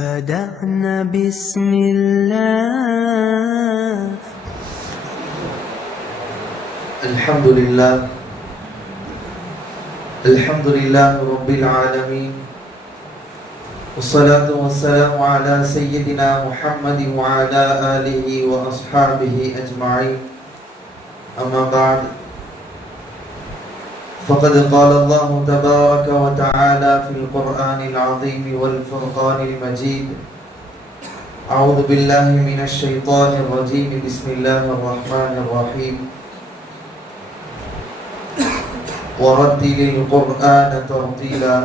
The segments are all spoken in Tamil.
بدأنا بسم الله. الحمد لله رب العالمين، والصلاة والسلام على سيدنا محمد وعلى آله وأصحابه أجمعين. أما بعد، فقد قال الله تبارك وتعالى في القرآن العظيم والفرقان المجيد: أعوذ بالله من الشيطان الرجيم، بسم الله الرحمن الرحيم. ورتل القرآن ترتيلا،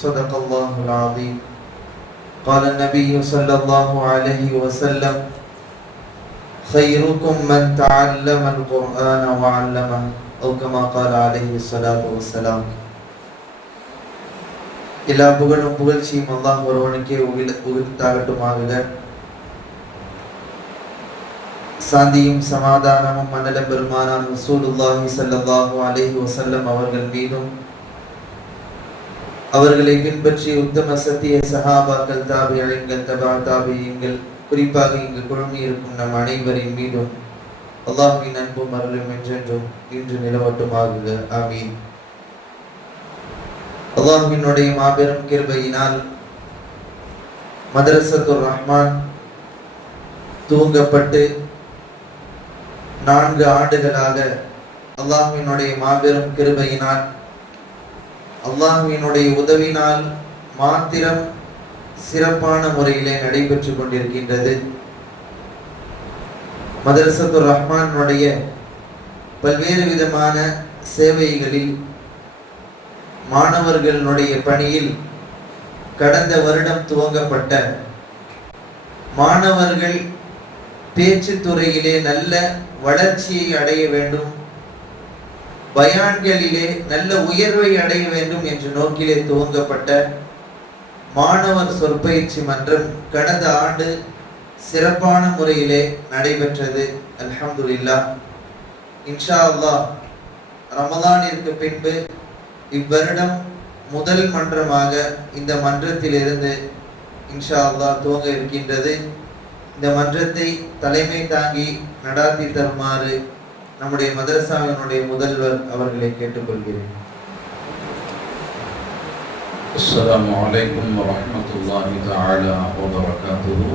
صدق الله العظيم. قال النبي صلى الله عليه وسلم: خيركم من تعلم القرآن وعلمه، أو كما قال عليه الصلاة والسلام. எல்லா புகழும் புகழ்ச்சியும் அல்லாஹ் ஒருவனுக்கே உரித்தாகட்டுமாக. சாந்தியும் சமாதானமும் மன்னலம் பெருமானார் ரசூலுல்லாஹி ஸல்லல்லாஹு அலைஹி வஸல்லம் அவர்கள் மீதும், அவர்களை பின்பற்றி உத்தம சத்திய சஹாபாக்கள், தாபிஈன்கள், தபா தாபிஈன்கள், குறிப்பாக இங்கு குழுமி இருக்கும் நம் அனைவரின் மீதும் அல்லாஹ்வின் அன்பும் அருளும் என்றென்றும் இன்று நிலவட்டுமாக. ஆமீன். அல்லாஹ்வினுடைய மாபெரும் கிருபையினால் மதரசத்துர் ரஹ்மான் துவங்கப்பட்டு 4 ஆண்டுகளாக அல்லாஹ்வினுடைய மாபெரும் கிருபையினால், அல்லாஹ்வினுடைய உதவினால் மாத்திரம் சிறப்பான முறையிலே நடைபெற்று கொண்டிருக்கின்றது. மதரசத்துர் ரஹ்மானுடைய பல்வேறு விதமான சேவைகளில், மாணவர்களுடைய பணியில் கடந்த வருடம் துவங்கப்பட்ட மாணவர்கள் பேச்சு துறையிலே நல்ல வளர்ச்சியை அடைய வேண்டும், பயான்களிலே நல்ல உயர்வை அடைய வேண்டும் என்ற நோக்கிலே துவங்கப்பட்ட மாணவர் சொற்பயிற்சி மன்றம் கடந்த ஆண்டு சிறப்பான முறையிலே நடைபெற்றது. அல்ஹம்துலில்லாஹ். இன்ஷா அல்லாஹ் ரமலானிற்கு பின்பு இவ்வருடம் முதல் மன்றமாக இந்த மன்றத்திலிருந்து இன்ஷா அல்லாஹ் துவங்க இருக்கின்றது. இந்த மன்றத்தை தலைமை தாங்கி நடாத்தி தருமாறு நம்முடைய மதரசாவினுடைய முதல்வர் அவர்களை கேட்டுக்கொள்கிறேன். அஸ்ஸலாமு அலைக்கும் வரஹ்மத்துல்லாஹி தஆலா வபரகாத்துஹு.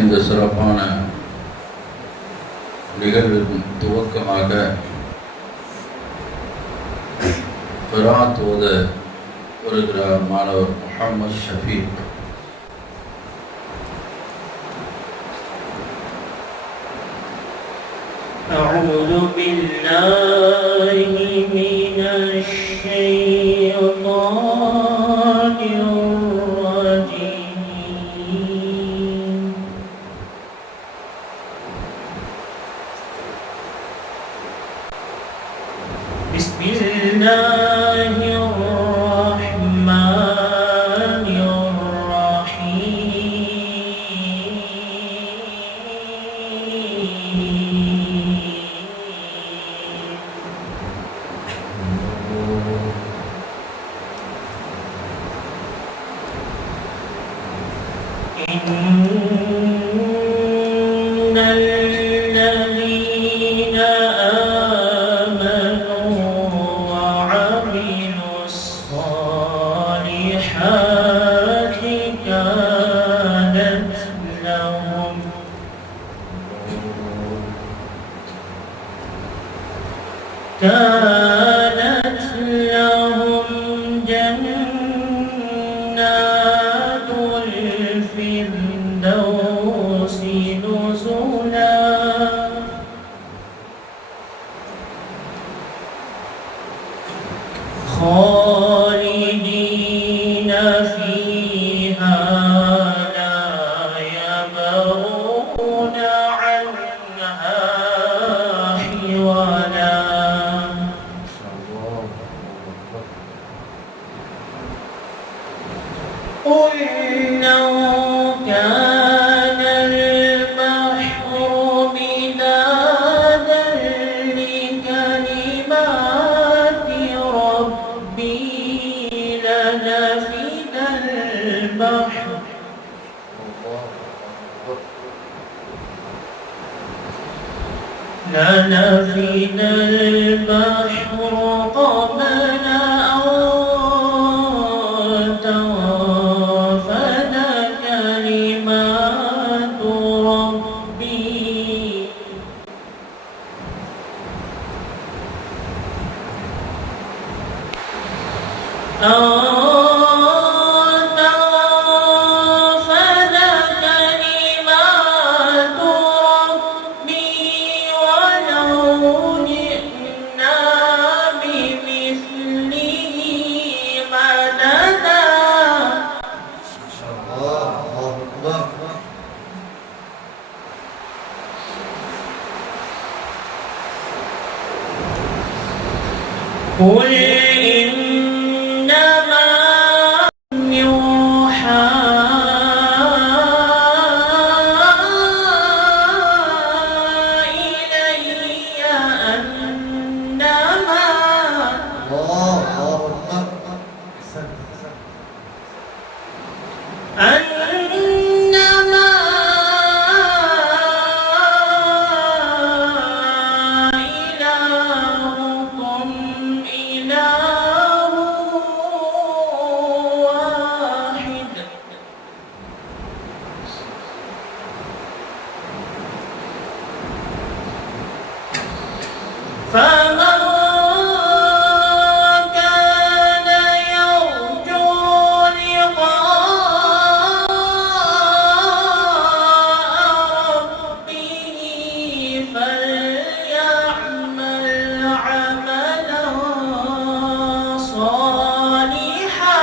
இந்த சிறப்பான நிகழ்வின் துவக்கமாக கிராத் ஓத வருகிறார் மாணவர் முஹம்மது ஷஃபீக். أعوذ بالله من الشيطان الرجيم. بسم الله الرحمن إن الذين آمنوا وعملوا الصالحات كانت لهم جنات الفردوس نزلا خالدين فيها لا يبغون عنها حولا. قل لو كان البحر مدادا لكلمات ربي لنفد البحر لنفد البحر قبل أن تنفد كلمات ربي قل إنما يوحى إلي أنما إلهكم إله واحد فمن كان يرجو لقاء ربه فليعمل عملا صالحا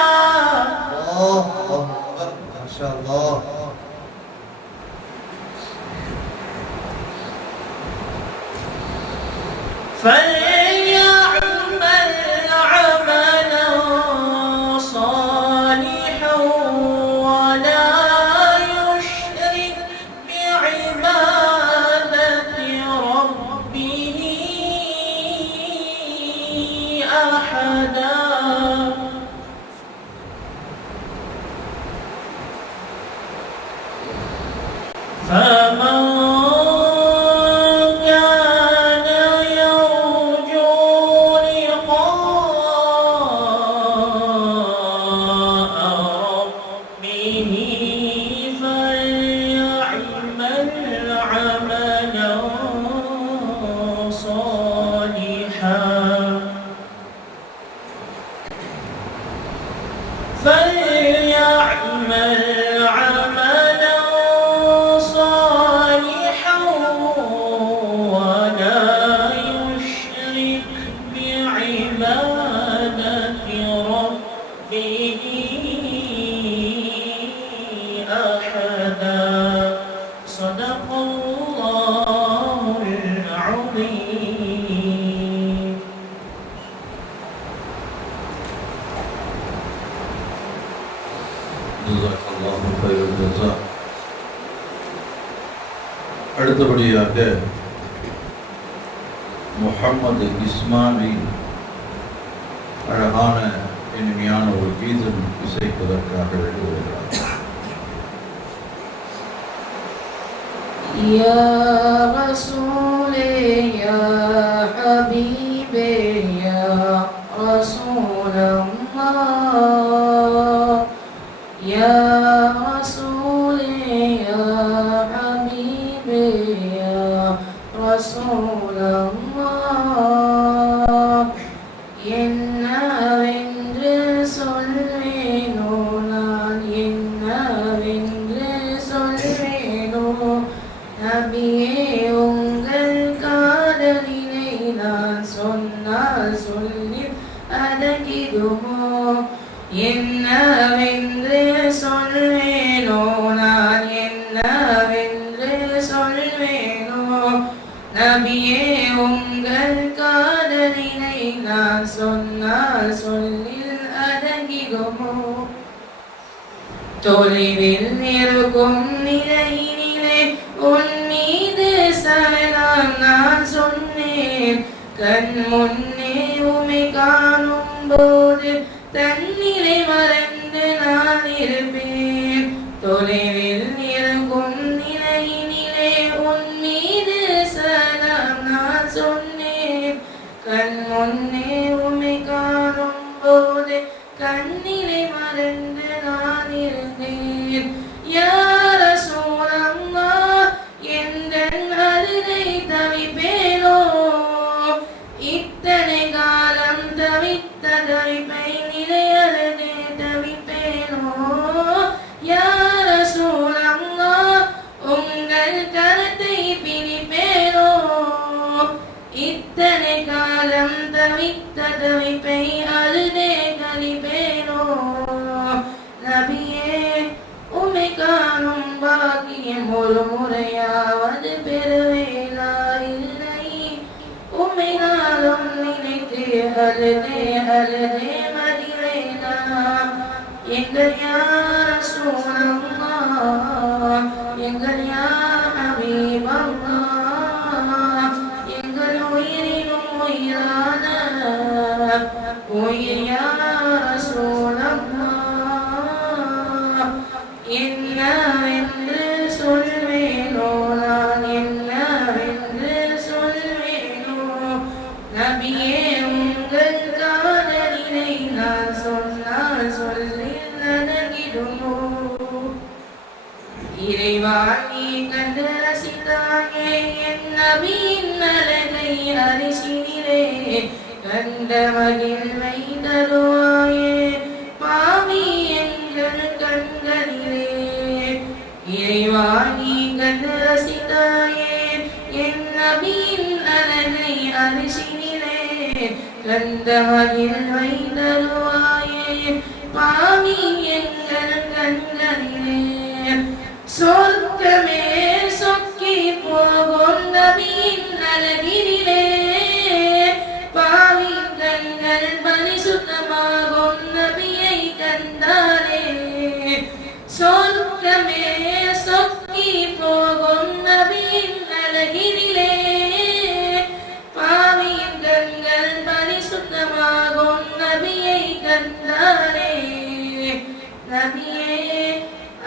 ما شاء الله. فليعمل عملا صالحا ولا يشرك بعبادة ربه أحدا فمن كان يرجو لقاء ربه فليعمل عملا صالحا فليعمل عملا صالحا ولا يشرك بعبادة ربه أحدا صدق الله العظيم. ஜஸாக்கல்லாஹு கைரல் ஜஸா. அடுத்தபடியாக முஹம்மது இஸ்மாயில் அழகான இனிமையான ஒரு கீதம் இசைப்பதற்காக வேண்டி வருகிறார். يا رسول يا حبيب يا رسول الله يا رسول يا حبيب يا رسول الله என்னவென்று சொல்வேனோ நான் என்னவென்று சொல்வேனோ நபியே உங்கள் காதலினை நான் சொன்னால் சொல்லி அடங்கிடுமோ என்னவென்று சொல்வேனோ நான் என்னவென்று சொல்வேனோ நபியே உங்கள் காதலினை நான் சொன்னால் சொல்லில் அடங்கிடுமோ தொலைவில் இருக்கும் நிலையினிலே உன் மீது சலாம் நான் சொன்னேன் கண் முன்னே உமை காணும் போது தன்னிலை மறந்து நான் இருப்பேன். தொலைவில் இருக்கும் நிலையினிலே உன் மீது சலாம் நான் சொன்னேன். கண் முன்னே உம்மை காணும் போது கண்ணிலே மறந்து நான் இருந்தேன். யா ரசூலல்லாஹ் எந்தன் அழுகை தவிப்பேனோ, இத்தனை காலம் தவித்த தவிப்பை நிலையழுதே தவிப்பேனோ. யா ரசூலல்லாஹ் உங்கள் கருத்தை பிடிப்பேனோ, இத்தனை காலம் தவித்த தவிப்பை அழுதே கழிப்பேனோ. நபியே உம்மை காணும் பாக்கியம் ஒரு முறையாவது பெறுவேனா இல்லை. உம்மை நாளும் நினைத்து அழுதே அழுதே மடிவேனா. எங்கள் யா ரசூலல்லாஹ், எங்கள் யா ஹபீபல்லாஹ், எங்கள் உயிரினும் உயிரான உயிர் யா ரசூலல்லாஹ். என்னவென்று சொல்வேனோ நான், என்னவென்று சொல்வேனோ. நபியே உங்கள் காதலினை நான் சொன்னால் சொல்லில் நடக்கிடுமோ. இறைவா நீ கண்டு ரசித்தாயே என் நபியின் அழகை அரிசினிலே, கண்ட மகிழ்வை தருவாயே பாவி எங்கள் கண்களிலே. இறைவா நீ கண்டு ரசித்தாயே என் நபியின் அழகை அரிசினிலே, கண்ட மகிழ்வை தருவாயே பாவி எங்கள் கண்களிலே. சொர்க்கமே சொக்கி போகும் நபியின் அழகினிலே, பாவி கண்கள் பரிசுத்தமாகும் நபியை கண்டாரே. சொர்க்கமே சொக்கி போகும் நபியின் அழகினிலே, பாவி கண்கள் பரிசுத்தமாகும் நபியை கண்டாரே. நபியே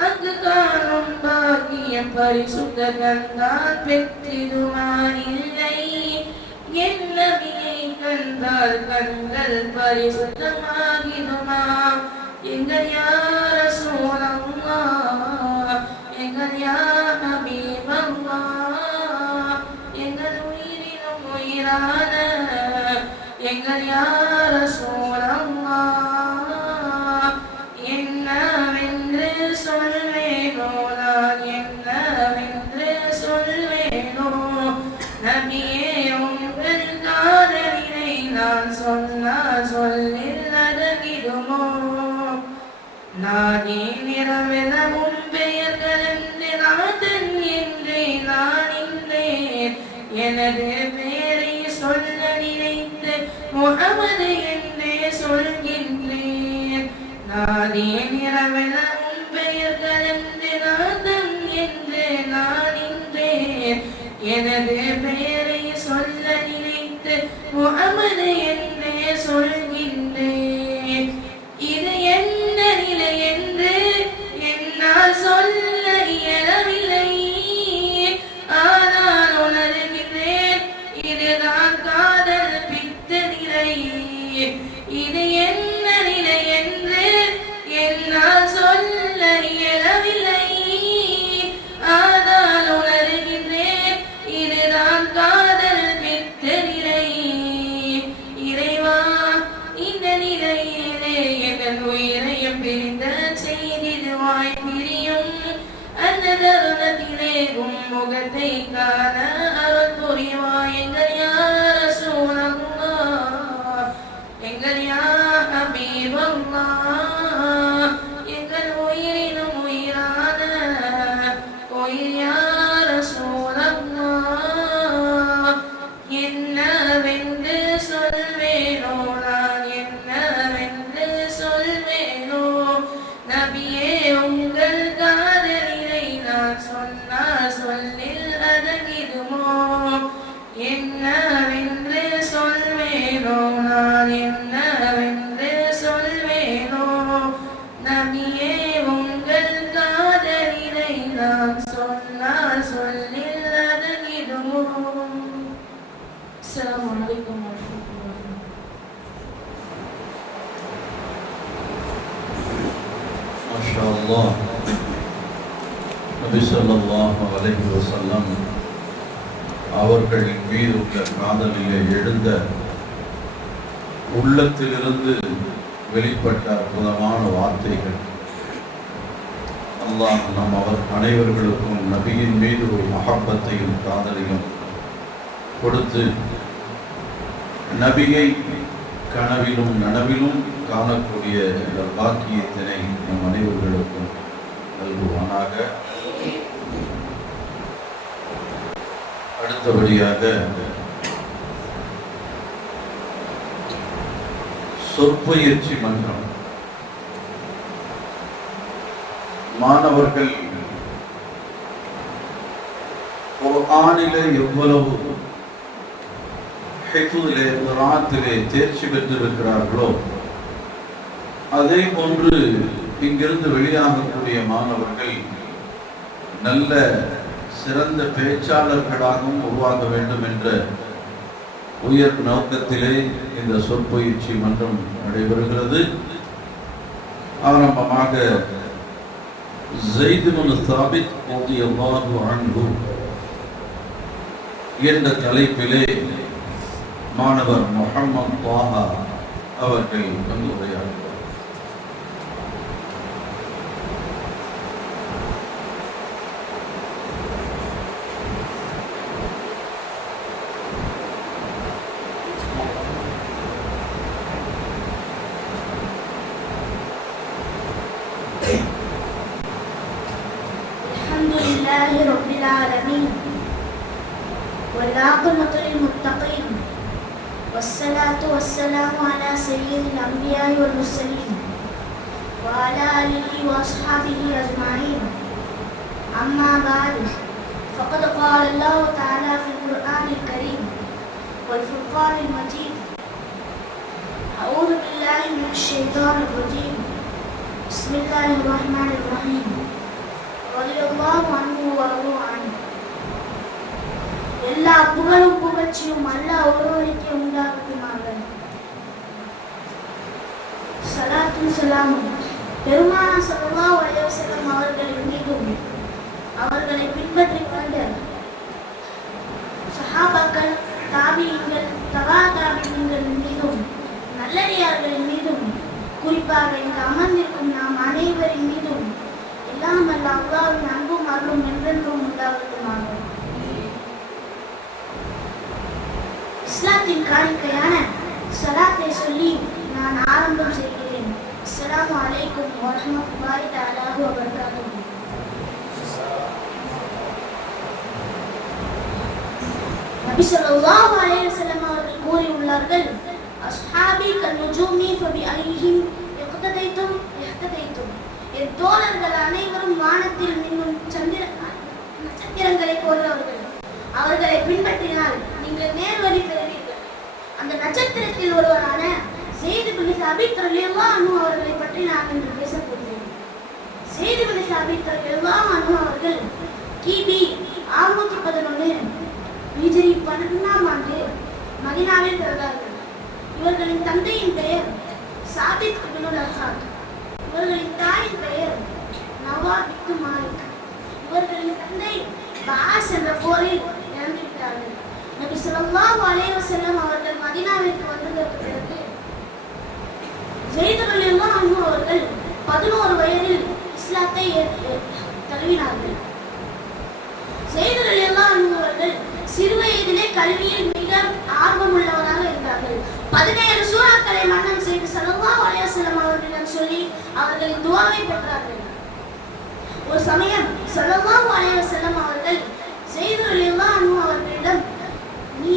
அங்கு காணும் பாக்கியம் பரிசுத்த கண்டால் பெற்றிடுமா இல்லை. என் நபியை கண்டால் கண்கள் பரிசுத்தமாகிடுமா. எங்கள் யா ரசூலல்லாஹ், எங்கள் யா ஹபீபல்லாஹ், எங்கள் உயிரினும் உயிரான எங்கள் யா ரசூலல்லாஹ். என்னவென்று சொல்வேனோ நான், என்னவென்று சொல்வேனோ. நபியே உங்கள் காதலினை நான் சொன்னால் சொல்லில் நடக்கிடுமோ. நானே நிறமென முன் பெயர் கலந்து நாதன் என்றே நான் இன்றேன். எனது பெயரை சொல்ல நினைத்து முஹம்மது என்றே சொல்கின்றேன். நானே நிறமென முன் பெயர் கலந்து நாதன் என்று நான் இன்றேன். எனது பெயரை சொல்ல நினைத்து முஹம்மது என்றே சொல்கின்றேன். இது என்ன நிலை என்று என்னால் சொல்ல இயலவில்லை. ஆனால் உணர்கின்றேன் இதுதான் காதல் பித்த நிலை. இது என்ன நிலை என்று என்னால் சொல்ல இயலவில்லை. ஆனால் உணர்கின்றேன் இதுதான் காதல் பித்த நிலை. இறைவா இந்த நிலையிலே என் உயிரையும் பிரிந்த செய்திடுவாய் பிரியும். அந்த தருணத்திலே உம் முகத்தை காண அருள் புரிவாய். எங்கள் யா ரசூலல்லாஹ், எங்கள் யா ஹபீபல்லாஹ், எங்கள் உயிரினும் உயிரான உயிர் யா ரசூலல்லாஹ். என்னவென்று சொல்வேனோ நான், என்னவென்று சொல்வேனோ. நபியே உங்கள் காதலினை நான் சொன்னால் சொல்லில் அடங்கிடுமோ. என்னவென்று சொல்வேனோ நான், என்னவென்று சொல்வேனோ. நபியே உங்கள் காதலினை நான் சொன்னால் சொல்லில் அடங்கிடுமோ. அஸ்ஸலாமு அலைக்கும் வரஹ்மத்துல்லாஹி. மாஷா அல்லாஹ். நபி ஸல்லல்லாஹு அலைஹி வஸல்லம் அவர்களின் மீது உள்ள காதலிலே எழுந்த உள்ளத்திலிருந்து வெளிப்பட்ட அற்புதமான வார்த்தைகள். அல்லாஹ் நம் அவர் அனைவர்களுக்கும் நபியின் மீது ஒரு மஹப்பத்தையும் காதலையும் கொடுத்து நபியை கனவிலும் நனவிலும் காணக்கூடிய இந்த பாக்கியத்தினை நம் அனைவர்களுக்கும் நல்குவானாக. அடுத்தபடியாக சொற்பயிற்சி மன்றம். மாணவர்கள் குர்ஆனிலே எவ்வளவு ஹிஃப்திலே கிராஅத்திலே தேர்ச்சி பெற்றிருக்கிறார்களோ அதே போன்று இங்கிருந்து வெளியாகக்கூடிய மாணவர்கள் நல்ல சிறந்த பேச்சாளர்களாகவும் உருவாக வேண்டும் என்ற உயர் நோக்கத்திலே இந்த சொற்பயிற்சி மன்றம் நடைபெறுகிறது. ஆரம்பமாக ஸைத் இப்னு சாபித் ரலியல்லாஹு அன்ஹு என்ற தலைப்பிலே மாணவர் முஹம்மது தாஹா அவர்கள் வந்து உரையாடுவார். الحمد لله رب العالمين والعاقبة للمتقين والصلاة والسلام على سيد الأنبياء والمرسلين وعلى آله وأصحابه أجمعين. أما بعد فقد قال الله تعالى في القرآن الكريم والفرقان المجيد: أعوذ بالله من الشيطان الرجيم. بسم الله الرحمن الرحيم. ரலியல்லாஹு அன்ஹு வரது அன்ஹு. எல்லா புகழும் புகழ்ச்சியும் அல்லாஹ் ஒருவருக்கே உண்டாகட்டுமாக. ஸலாத்தும் ஸலாமும் பெருமானார் ஸல்லல்லாஹு அலைஹி வஸல்லம் அவர்களின் மீதும் அவர்களை பின்பற்றி வந்த சஹாபாக்கள், தாபிஈன்கள், தபா தாபிஈன்கள் மீதும் நல்லடியார்களின் மீதும் குறிப்பாக இங்கு அமர்ந்திருக்கும் நாம் அனைவரின் மீதும் எல்லாம் அல்ல அல்லாஹ்வின் அன்பும் அருளும் என்றென்றும் உண்டாகட்டுமாக. இஸ்லாத்தின் காணிக்கையான ஸலாத்தை சொல்லி நான் ஆரம்பம் செய்கிறேன். அஸ்ஸலாமு அலைக்கும் வரஹ்மத்துல்லாஹி தஆலா வ பரகாத்துஹு. நபி ஸல்லல்லாஹு அலைஹி வஸல்லம் அவர்கள் கூறியுள்ளார்கள்: அஸ்ஹாபி கன்னுஜூமி ஃபபி அய்ஹிம் இக்ததைத்தும் இஹ்ததைத்தும். என் தோழர்கள் அனைவரும் வானத்தில் மின்னும் நட்சத்திரங்களை போன்றவர்கள். அவர்களை பின்பற்றினால் நீங்கள் நேர்வழி பெறுவீர்கள். அந்த நட்சத்திரத்தில் ஒருவரான ஸைத் இப்னு சாபித் ரலியல்லாஹு அன்ஹு அவர்களை பற்றி நான் இன்று பேசப் போகிறேன். ஸைத் இப்னு சாபித் ரலியல்லாஹு அன்ஹு அவர்கள் கிபி 611 ஹிஜ்ரி 12ஆம் ஆண்டு மதீனாவில் பிறந்தார்கள். இவர்களின் தந்தையின் பெயர் சாபித் இப்னு அல்-ஹாத். இவர்களின் தாயின் பெயர் நவாப் பின்த் மாலிக். இவர்களின் தந்தை பாஸ் என்ற போரில் இறந்துவிட்டார்கள். நபி ஸல்லல்லாஹு அலைஹி வஸல்லம் அவர்கள் மதீனாவிற்கு வந்ததற்கு பிறகு ஸைத் ரலியல்லாஹு அன்ஹு அவர்கள் 11 வயதில் இஸ்லாத்தை தழுவினார்கள். ஸைத் ரலியல்லாஹு அன்ஹு அவர்கள் சிறு வயதிலே கல்வியில் மிக ஆர்வமுள்ளவராக இருந்தார்கள். 17 சூறாக்களை மன்னன் செய்து ஸல்லல்லாஹு அலைஹி வஸல்லம் அவர்களிடம் சொல்லி அவர்களின் துஆவை பெற்றார்கள். ஒரு சமயம் ஸல்லல்லாஹு அலைஹி வஸல்லம் அவர்கள் ஸைத் ரலியல்லாஹு அன்ஹு அவர்களிடம், நீ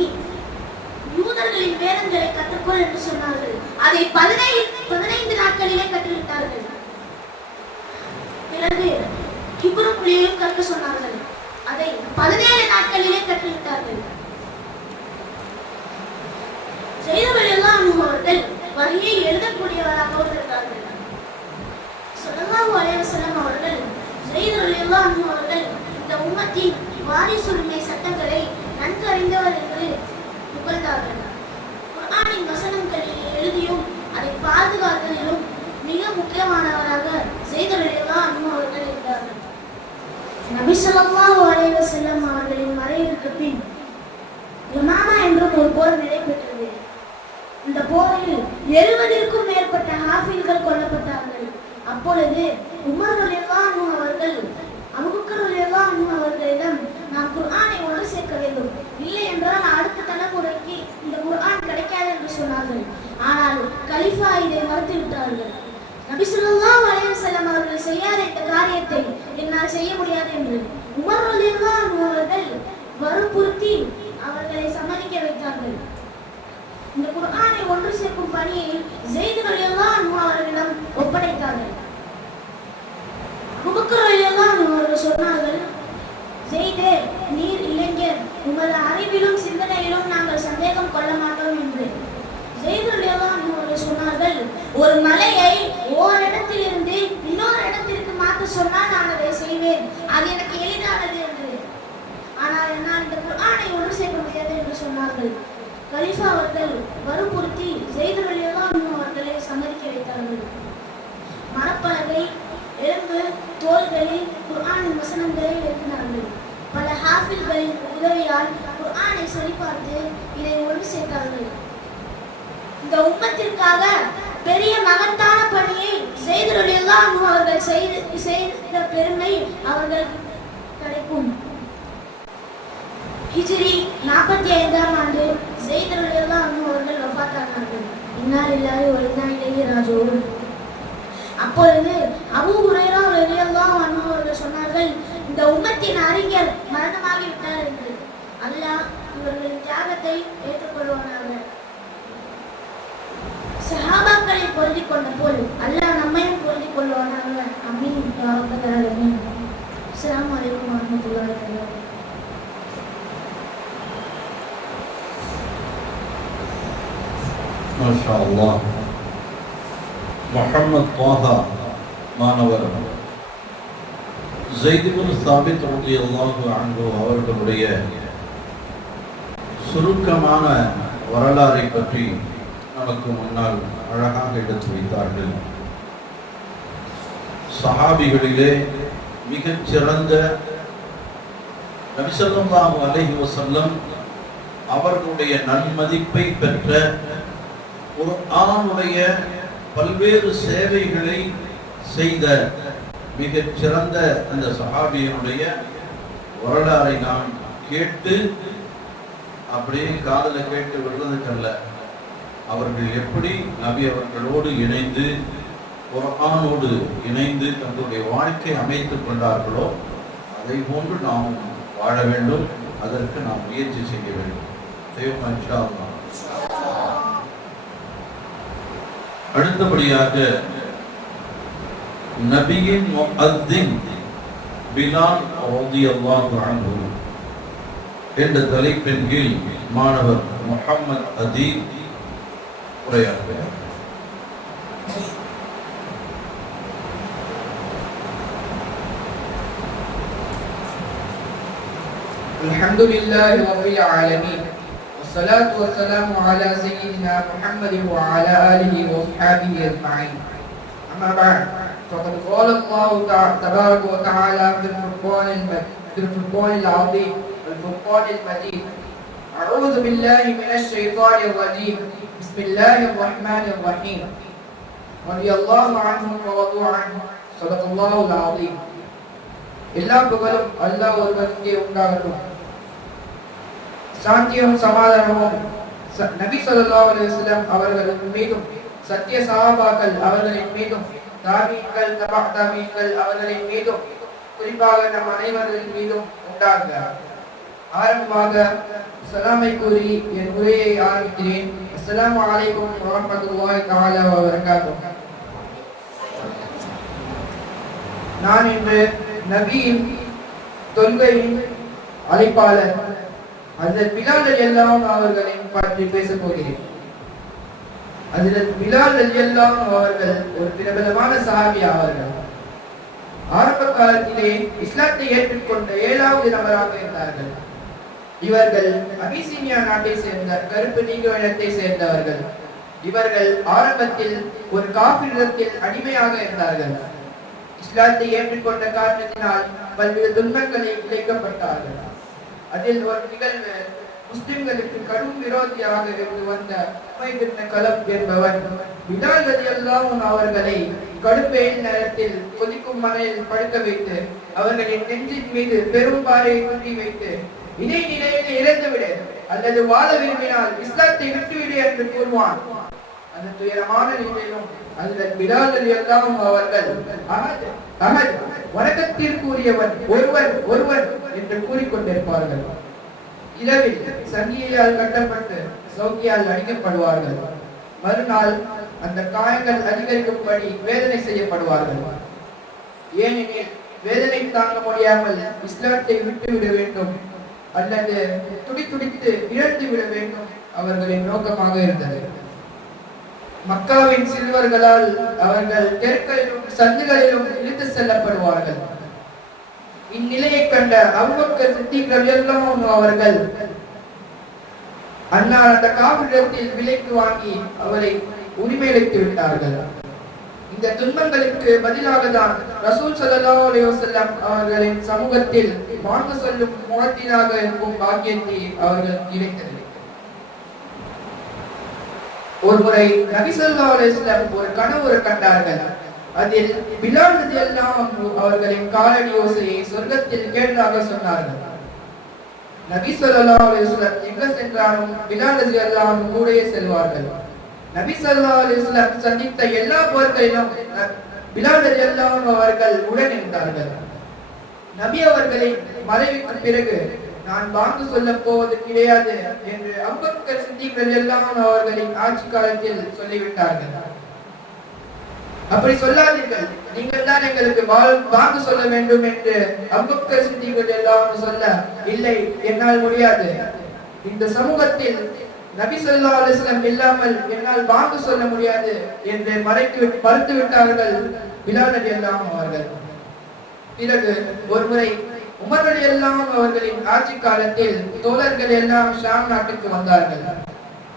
யூதர்களின் வேதங்களை கற்றுக்கொள் என்று சொன்னார்கள். அதை 15 நாட்களிலே கற்றுவிட்டார்கள். பிறகு ஹிப்ரு மொழியையும் கற்க சொன்னார்கள். அதை 17 நாட்களிலே கற்றுவிட்டார்கள். ஸைத் ரலியல்லாஹு அன்ஹு அவர்கள் வஹியை எழுதக்கூடியவராகவும் இருந்தார்கள். ஸல்லல்லாஹு ஸல்லல்லாஹு அலைஹி வஸல்லம் அவர்கள் ஸைத் ரலியல்லாஹு அன்ஹு அவர்கள் இந்த உம்மத்தின் வாரிசுரிமை சட்டங்களை நன்கு அறிந்தவர் என்று புகழ்ந்தார்கள். குர்ஆனின் வசனங்களில் எழுதியும் அதை பாதுகாத்ததிலும் மிக முக்கியமானவராக ஸைத் ரலியல்லாஹு அன்ஹு அவர்கள் இருந்தார்கள். நபி ஸல்லல்லாஹு அலைஹி வஸல்லம் அவர்களின் மறைவுக்கு பின் யமாமா என்ற ஒரு போர் நடைபெற்றது. இந்த போரில் 70க்கும் மேற்பட்ட ஹாஃபில்கள் கொல்லப்பட்டார்கள். அப்பொழுது உமர் ரலியல்லாஹு அன்ஹு அவர்கள் அபூபக்கர் ரலியல்லாஹு அன்ஹு அவர்களிடம் நாம் குர்ஆனை ஒன்று சேர்க்க வேண்டும், இல்லை என்றால் அடுத்த தலைமுறைக்கு இந்த குர்ஆன் கிடைக்காது என்று சொன்னார்கள். ஆனால் கலீஃபா இதை மறுத்துவிட்டார்கள். நபி ஸல்லல்லாஹு அலைஹி வஸல்லம் அவர்கள் செய்யாத இந்த காரியத்தை என்னால் செய்ய முடியாது என்று உமர் ரலியல்லாஹு அன்ஹு அவர்கள் வற்புறுத்தி அவர்களை சம்மதிக்க வைத்தார்கள். இந்த குர்ஆனை ஒன்று சேர்க்கும் பணியை ஸைத் ரலியல்லாஹு அன்ஹு அவர்களிடம் ஒப்படைத்தார்கள். அபூபக்கர் ரலியல்லாஹு அன்ஹு அவர்கள் சொன்னார்கள், ஸைதே, நீர் இளைஞர், உமது அறிவிலும் சிந்தனையிலும் நாங்கள் சந்தேகம் கொள்ள மாட்டோம் என்று. ஸைத் ரலியல்லாஹு அன்ஹு அவர்கள் சொன்னார்கள், ஒரு மலையை ஓரிடத்தில் இருந்து இன்னொரு இடத்திற்கு மாற்ற சொன்னால் நான் அதை செய்வேன், அது எனக்கு எளிதானது என்று. ஆனால் என்னால் இந்த குர்ஆனை ஒன்று சேர்க்க முடியாது என்று சொன்னார்கள். கலீஃபா அவர்கள் வற்புறுத்தி ஸைத் ரலியல்லாஹு அன்ஹு அவர்களை சம்மதிக்க வைத்தார்கள். மரப்பலகை, எலும்பு, தோள்களில் குர்ஆனின் வசனங்களை எழுதினார்கள். பல ஹாஃபில்களின் உதவியால் குர்ஆனை சரிபார்த்து இதை ஒன்று சேர்த்தார்கள். இந்த உம்மத்திற்காக பெரிய மகத்தான பணியை ஸைத் ரலியல்லாஹு அன்ஹு அவர்கள் செய்த பெருமை அவர்களுக்கு கிடைக்கும். ஹிஜ்ரி 45ஆம் ஆண்டு ஸைத் ரலியல்லாஹு அன்ஹு அவர்கள் வஃபாத்தானார்கள். இன்னா லில்லாஹி வ இன்னா இலைஹி ராஜிஊன். அப்பொழுது அபூ ஹுரைரா ரலியல்லாஹு அன்ஹு அவர்கள் சொன்னார்கள், இந்த உம்மத்தின் அறிஞர் மரணமாகிவிட்டார் என்று. அல்லாஹ் இவர்களின் தியாகத்தை ஏற்றுக்கொள்வானாக. சஹாபாக்களை பொருந்திக் கொண்ட போல் அல்லாஹ் நம்மையும் பொருந்திக் கொள்வானாக. அமீன் யா ரப்பல் ஆலமீன். அஸ்ஸலாமு அலைக்கும் வரஹ்மத்துல்லாஹி வபரகாத்துஹு. மாஷா அல்லாஹ். முஹம்மது த்வாஹா மாணவர் ஸைத் இப்னு சாபித் ரலியல்லாஹு அன்ஹு அவர்களுடைய சுருக்கமான வரலாறை பற்றி நமக்கு முன்னால் அழகாக எடுத்து வைத்தார்கள். சஹாபிகளிலே மிகச் சிறந்த நபி ஸல்லல்லாஹு அலைஹி வஸல்லம் அவர்களுடைய நன்மதிப்பை பெற்ற ஒரு ஆணுடைய பல்வேறு சேவைகளை செய்த மிகச் சிறந்த அந்த சஹாபியினுடைய வரலாறை நாம் கேட்டு அப்படியே காதல கேட்டு விடுறதுக்கல்ல, அவர்கள் எப்படி நபி அவர்களோடு இணைந்து குர்ஆனோடு இணைந்து தங்களுடைய வாழ்க்கை அமைத்துக் கொண்டார்களோ அதை போன்று நாம் வாழ வேண்டும். அதற்கு நாம் முயற்சி செய்ய வேண்டும். இன்ஷா அல்லாஹ். அடுத்தபடியாக நபியின் முஅத்தின் பிலால் ரலியல்லாஹு அன்ஹு என்ற தலைப்பின் கீழ் மாணவர் முஹம்மது அதீப் உரையாற்றுகிறார். அல்ஹம்துலில்லாஹி ரப்பில் ஆலமீன். والصلاة والسلام على سيدنا محمد وعلى آله وصحبه أجمعين. أما بعد فقد قال الله تبارك وتعالى في الفرقان العظيم والفرقان المجيد: أعوذ بالله من الشيطان الرجيم. بسم الله الرحمن الرحيم. رضي الله عنهم ورضوا عنه. صدق الله العظيم. எல்லா புகழும் அல்லாஹ் ஒருவனுக்கே உண்டாகட்டும். சாந்தியும் சமாதானமும் நபி ஸல்லல்லாஹு அலைஹி வஸல்லம் அவர்களின் மீதும், சத்திய சஹாபாக்கள் அவர்களின் மீதும், தாபீன்கள், தபா தாபீன்கள் அவர்களின் மீதும், குறிப்பாக நம் அனைவரின் மீதும் உண்டாக. ஆரம்பமாக சலாமை கூறி என் உரையை ஆரம்பிக்கிறேன். அஸ்ஸலாமு அலைக்கும் வரஹ்மத்துல்லாஹி தஆலா வ பரகாத்துஹு. நான் இன்று நபியின் தொல்கையின் அழைப்பாளர் ஹஜ்ரத் பிலால் ரலியல்லாஹு அவர்களை பற்றி பேசப் போகிறேன். ஹஜ்ரத் பிலால் ரலியல்லாஹு அவர்கள் ஒரு பிரபலமான சஹாபி ஆவார்கள். காலத்திலே இஸ்லாத்தை ஏற்றுக்கொண்ட 7வது நபராக இருந்தார்கள். இவர்கள் அபிசீனியா நாட்டை சேர்ந்த கருப்பு நீக்ரோ இனத்தை சேர்ந்தவர்கள். இவர்கள் ஆரம்பத்தில் ஒரு காபிரிடத்தில் அடிமையாக இருந்தார்கள். இஸ்லாத்தை ஏற்றுக்கொண்ட காரணத்தினால் பல்வேறு துன்பங்களை இழைக்கப்பட்டார்கள். அதில் ஒரு நிகழ்வு, முஸ்லிம்களுக்கு கடும் விரோதியாக இருந்து வந்த உமைர் இப்னு கலப் என்பவன் பிலால் ரலியல்லாஹு அன்ஹு அவர்களை கடும் வெயில் நேரத்தில் கொதிக்கும் மலையில் படுக்க வைத்து அவர்களின் நெஞ்சின் மீது பெரும் பாறையை குத்தி வைத்து இதே நிலையில் இறந்துவிடு அல்லது வாழ விரும்பினால் இஸ்லாத்தை விட்டுவிடு என்று கூறுவான். அந்த துயரமான நிலையிலும் அதில் பிலால் ரலியல்லாஹு அன்ஹு அவர்கள் அஹத் அஹத் வணக்கத்திற்குரியவன் ஒருவன் என்று கூறிக்கொண்டிருப்பார்கள். இரவில் சங்கிலியால் கட்டப்பட்டு சௌக்கியால் அடிக்கப்படுவார்கள். மறுநாள் அந்த காயங்கள் அதிகரிக்கும்படி வேதனை செய்யப்படுவார்கள். ஏனெனில் வேதனை தாங்க முடியாமல் இஸ்லாத்தை விட்டுவிட வேண்டும் அல்லது துடித்து இழந்து விட வேண்டும் அவர்களின் நோக்கமாக இருந்தது. மக்காவின் சிறுவர்களால் அவர்கள் தெருக்களிலும் சந்துகளிலும் இழுத்து செல்லப்படுவார்கள். இந்நிலையை கண்ட அபூபக்கர் சித்திக் ரலியல்லாஹு அன்ஹு அவர்கள் அன்னார் அந்த காபிரிடத்தில் விலைக்கு வாங்கி அவரை உரிமையளித்து விட்டார்கள். இந்த துன்பங்களுக்கு பதிலாக தான் ரசூல் ஸல்லல்லாஹு அலைஹி வஸல்லம் அவர்களின் சமூகத்தில் வாழ்ந்து சொல்லும் முகத்தினாக இருக்கும் பாக்கியத்தை அவர்கள் கிடைத்தது. ஒருமுறை நபி ஸல்லல்லாஹு அலைஹி வஸல்லம் ஒரு கனவு கண்டார்கள். அதில் பிலால் ரலியல்லாஹு அன்ஹு அவர்களின் காலடி ஓசையை சொர்க்கத்தில் கேட்டதாக சொன்னார்கள். நபி ஸல்லல்லாஹு அலைஹி வஸல்லம் எங்க சென்றாலும் பிலால் ரலியல்லாஹு அன்ஹு கூடவே செல்வார்கள். நபி ஸல்லல்லாஹு அலைஹி வஸல்லம் சந்தித்த எல்லா போர்களிலும் பிலால் ரலியல்லாஹு அன்ஹு அவர்கள் உடன் இருந்தார்கள். நபி அவர்களின் மறைவுக்கு பிறகு நான் பாங்கு சொல்ல போவது கிடையாது என்று அபூபக்கர் சித்திக் ரலியல்லாஹு அன்ஹு அவர்களின் ஆட்சி காலத்தில் சொல்லிவிட்டார்கள். அப்படி சொல்லாதீர்கள், நீங்கள் தான் எங்களுக்கு பாங்கு சொல்ல வேண்டும் என்று அபூபக்கர் சித்திக் ரலியல்லாஹு அன்ஹு சொல்ல, இல்லை என்னால் முடியாது, இந்த சமூகத்தில் நபி ஸல்லல்லாஹு அலைஹி வஸல்லம் இல்லாமல் என்னால் பாங்கு சொல்ல முடியாது என்று மறுத்து விட்டார்கள் பிலால் ரலியல்லாஹு அன்ஹு அவர்கள். பிறகு ஒருமுறை உமர் ரலியல்லாஹு அன்ஹு அவர்களின் ஆட்சி காலத்தில் தோழர்கள் எல்லாம் ஷாம் நாட்டுக்கு வந்தார்கள்.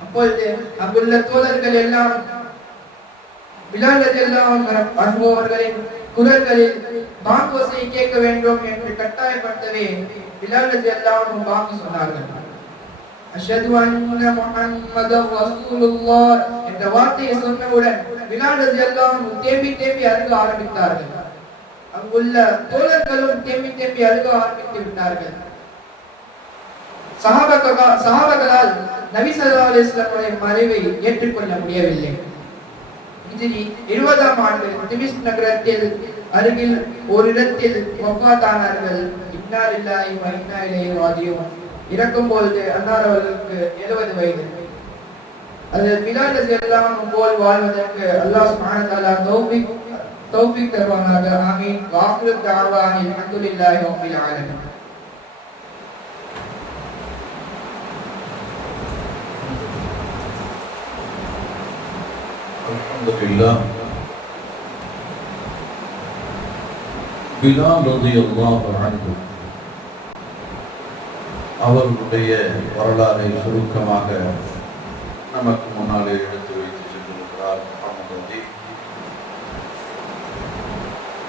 அப்பொழுது அங்குள்ள தோழர்கள் எல்லாம் பிலால் ரலியல்லாஹு அன்ஹு அவர்களின் குரல்களில் பாங்கு ஓசையை கேட்க வேண்டும் என்று கட்டாயப்படுத்தவே பிலால் ரலியல்லாஹு அன்ஹு பாங்கு சொன்னார்கள். அஷ்ஹது அன்ன முஹம்மதர் ரசூலுல்லாஹ் என்ற வார்த்தையை சொன்னவுடன் பிலால் ரலியல்லாஹு அன்ஹு தேம்பி அழுக ஆரம்பித்தார்கள். அங்குள்ள தோழர்களும் தேம்பி அழுக ஆரம்பித்து விட்டார்கள். சஹாபாக்களால் நபி ஸல்லல்லாஹு அலைஹி வஸல்லம் மறைவை ஏற்றுக்கொள்ள முடியவில்லை. ஹிஜ்ரி 20ஆம் ஆண்டு திமிஸ்க் நகரத்தில் அருகில் ஒரு இடத்தில் வஃபாத்தானார்கள். இன்னா லில்லாஹி வ இன்னா இலைஹி ராஜிஊன். இறக்கும் பொழுது அன்னார் அவர்களுக்கு 70 வயது. அதில் பிலால் ரலியல்லாஹு அன்ஹு போல் வாழ்வதற்கு அல்லாஹ் சுப்ஹானஹு வ தஆலா தௌஃபீக் தருவானாக. ஆமீன். வாக்ரு தஅவானி அல்ஹம்துலில்லாஹி ரப்பில் ஆலமீன். அல்ஹம்துலில்லாஹ். பிலால் ரலியல்லாஹு அன்ஹு அவர்களுடைய வரலாறை சுருக்கமாக நமக்கு முன்னாலே எடுத்து வைத்து சென்றிருக்கிறார் முஹம்மது.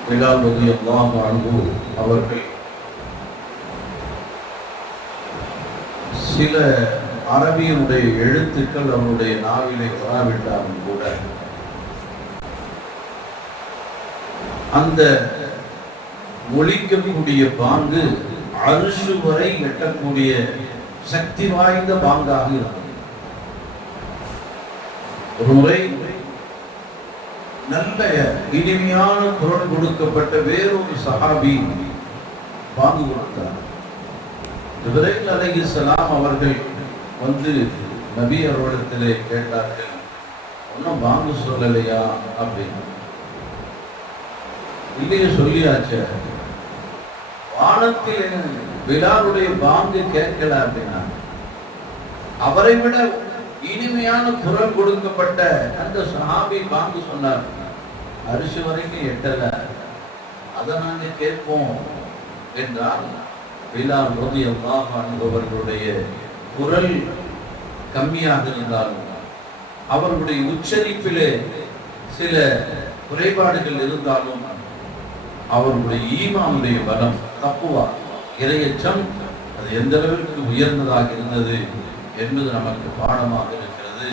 பிலால் ரலியல்லாஹு அன்ஹு அவர்கள் சில அரபியனுடைய எழுத்துக்கள் அவருடைய நாவிலே வராவிட்டாலும் கூட அந்த ஒலிக்கக்கூடிய பாங்கு அர்ஷ் வரை எட்டக்கூடிய சக்தி வாய்ந்த பாங்காக இருந்தது. ஒரு முறை நல்ல இனிமையான குரல் கொடுக்கப்பட்ட வேறொரு சஹாபி பாங்கு கொடுத்தார். ஜிப்ரீல் அலைஹிஸ்ஸலாம் அவர்கள் வந்து நபி அவர்களிடத்திலே கேட்டார்கள், ஒன்னும் பாங்கு சொல்லலையா அப்படின்னு. இல்லையே, சொல்லியாச்சு. வானத்தில் பிலாலுடைய பாங்கு கேட்கல அப்படின்னா அவரை விட இனிமையான குரல் கொடுக்கப்பட்ட அந்த சஹாபி பாங்கு சொன்னார். அரிசி வரைக்கும் எட்டல, அதை நாங்கள் கேட்போம் என்றால் பிலால் ரலியல்லாஹு அன்ஹு அவர்களுடைய குரல் கம்மியாக இருந்தாலும் அவர்களுடைய உச்சரிப்பிலே சில குறைபாடுகள் இருந்தாலும் அவர்களுடைய ஈமானுடைய பலம், தக்குவா, இறையச்சம் அது எந்த அளவிற்கு உயர்ந்ததாக இருந்தது என்பது நமக்கு பாடமாக இருக்கிறது.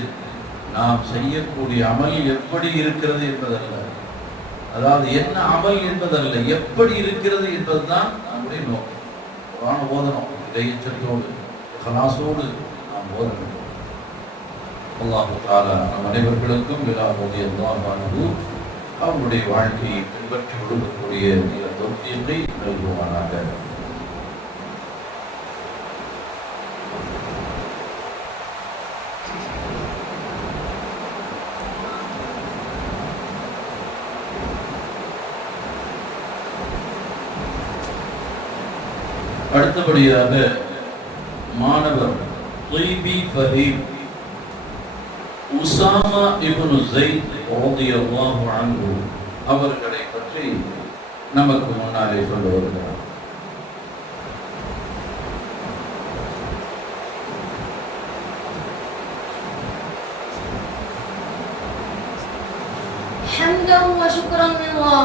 நாம் செய்யக்கூடிய அமல் எப்படி இருக்கிறது என்பதல்ல, அதாவது என்ன அமல் என்பதல்ல, எப்படி இருக்கிறது என்பதுதான் நம்முடைய நோக்கம். குர்ஆன் ஓதணும், இறையச்சத்தோடு இஹ்லாஸோடு நாம் ஓதணும். அல்லாஹ் தஆலா நம் அனைவர்களுக்கும் பிலால் ரலியல்லாஹு அன்ஹு அவருடைய வாழ்க்கையை பின்பற்றி ஒழுகக்கூடிய தௌஃபீகை நல்குவானாக. அடுத்தபடியாக மாணவர் தைபி ஃபஹீம் உசாமா இப்னு ஸைத் ரலியல்லாஹு அன்ஹு அவர்களை பற்றி நமக்கு முன்னாலே சொல்ல வருகிறார். حمدا وشكرا لله.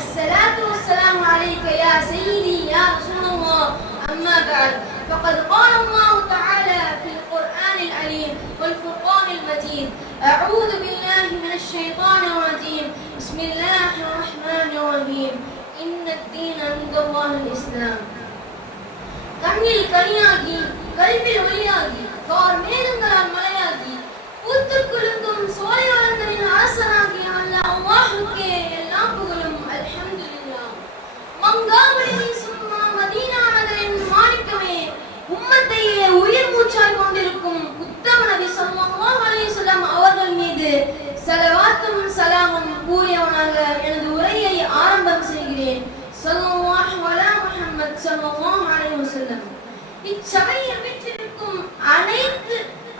الصلاة والسلام عليك يا سيدي يا رسول الله. أما بعد فقد قال الله تعالى في القرآن العليم والفرقان المجيد: أعوذ بالله من الشيطان الرجيم. بسم الله الرحمن الرحيم. إن الدين عند الله الإسلام. கண்ணில் கனியாகி கல்வில் ஒளியாகி கார் மேகங்களால் மழையாகி பூத்து குலுங்கும் சோலை வளங்களின் அரசனாகிய அல்லாஹ்வுக்கே எல்லா புகழும். அல்ஹம்துலில்லாஹ். மங்காமணி வீசும் மதீனா நகரின் மாணிக்கமே, உம்மத்தையே உயிர் மூச்சாய் கொண்டிருக்கும் உத்தம நபி ஸல்லல்லாஹு அலைஹி வஸல்லம் அவர்கள் மீது ஸலவாத்தும் ஸலாமும் கூறியவனாக எனது உரையை ஆரம்பம் செய்கிறேன். ஸல்லல்லாஹு அலா முஹம்மத் ஸல்லல்லாஹு அலைஹி வஸல்லம். இச்சபையில் வீற்றிருக்கும்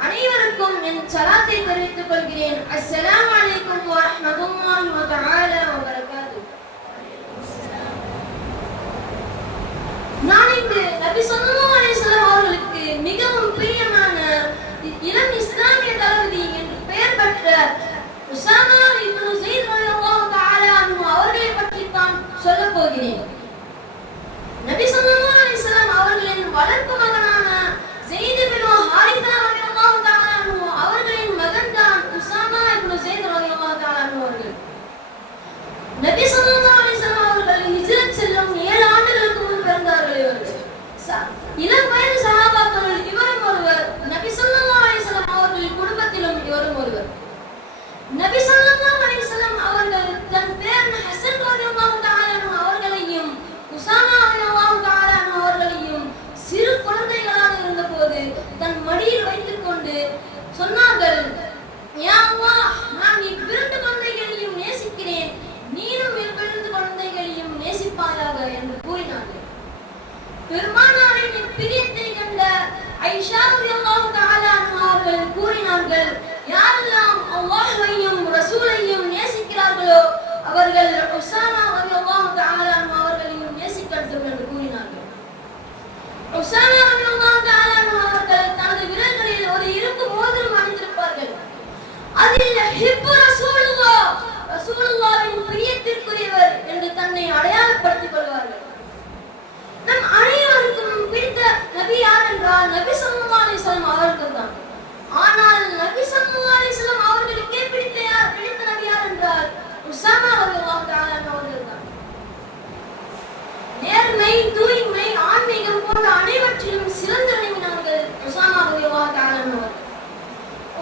அனைவருக்கும் என் சலாத்தை தெரிவித்துக் கொள்கிறேன். அஸ்ஸலாமு அலைக்கும் வ ரஹ்மத்துல்லாஹி வ தஆலா வ பரகாத்துஹு. நான் இங்கு நபி ஸல்லல்லாஹு அலைஹி வஸல்லம் அவர்களுக்கு மிகவும் பிரியமான இளம் இஸ்லாமிய தளபதி என்று பெயர் பெற்ற உஸாமா இப்னு ஸைத் ரலியல்லாஹு தஆலா அன்ஹு அவர்களை பற்றி தான் சொல்லப் போகிறேன். நபி ஸல்லல்லாஹு அலைஹி வஸல்லம் அவர்களின் வளர்ப்பு மகனான ஸைத் இப்னு ஹாரிஸா ரலியல்லாஹு தஆலா அன்ஹு அவர்களின் மகன் தான் உஸாமா இப்னு ஸைத் ரலியல்லாஹு தஆலா அன்ஹு அவர்கள். நபி ஸல்லல்லாஹு அலைஹி வஸல்லம் அவர்கள் ஹிஜ்ரத் செல்லும் 7 ஆண்டுகளுக்கு முன் பிறந்தார்கள். இவர்கள் இளம் வயது சஹாபாக்கள் இவரும் ஒருவர். நபி ஸல்லல்லாஹு அலைஹி வஸல்லம் அவர்களின் குடும்பத்திலும் இவரும் ஒருவர். நபி ஸல்லல்லாஹு அலைஹி வஸல்லம் அவர்கள் தன் பேரன் ஹஸன் ரலியல்லாஹு தஆலா அன்ஹு அவர்களையும் உஸாமா ரலியல்லாஹு தஆலா அன்ஹு அவர்களையும் சிறு குழந்தைகளாக இருந்தபோது தன் மடியில் வைத்துக் கொண்டு சொன்னார்கள்: யா அல்லாஹ், நான் இவ்விரண்டு குழந்தைகளையும் நேசிக்கிறேன், நீரும் இவ்விரண்டு குழந்தைகளையும் நேசிப்பாயாக என்று கூறினார்கள். பெருமானாரின் பிரியத்தை கண்ட ஐஷா ரலியல்லாஹு தஆலா அன்ஹா அவர்கள் கூறினார்கள்: யாரெல்லாம் அல்லாஹ்வையும் ரசூலையும் நேசிக்கிறார்களோ அவர்கள் உஸாமா ரலியல்லாஹு தஆலா அன்ஹு அவர்களையும் நேசிக்கட்டும் என்று கூறினார்கள். உஸாமா ரலியல்லாஹு தஆலா அன்ஹு அவர்கள் தனது விரல்களில் ஒரு இரும்பு மோதிரம் அணிந்திருப்பார்கள். அதில் ஹிப்பு ரசூலுல்லாஹ், ரசூலுல்லாஹ்வின் பிரியத்திற்குரியவர் என்று தன்னை அடையாளப்படுத்திக் கொள்வார்கள். நம் அனைவருக்கும் பிடித்த நபி யார் என்றால் நபி ஸல்லல்லாஹு அலைஹி வஸல்லம் அவர்கள் தான். ஆனால் நபி ஸல்லல்லாஹு அலைஹி வஸல்லம் அவர்களுக்கே பிடித்த நபி யார் என்றால் உஸாமா ரலியல்லாஹு தஆலா அவர்கள் தான். நேர்மை, தூய்மை, ஆன்மீகம் போன்ற அனைவற்றிலும் சிறந்த நிமிடங்கள் உஸாமா ரலியல்லாஹு தஆலா அவர்கள்.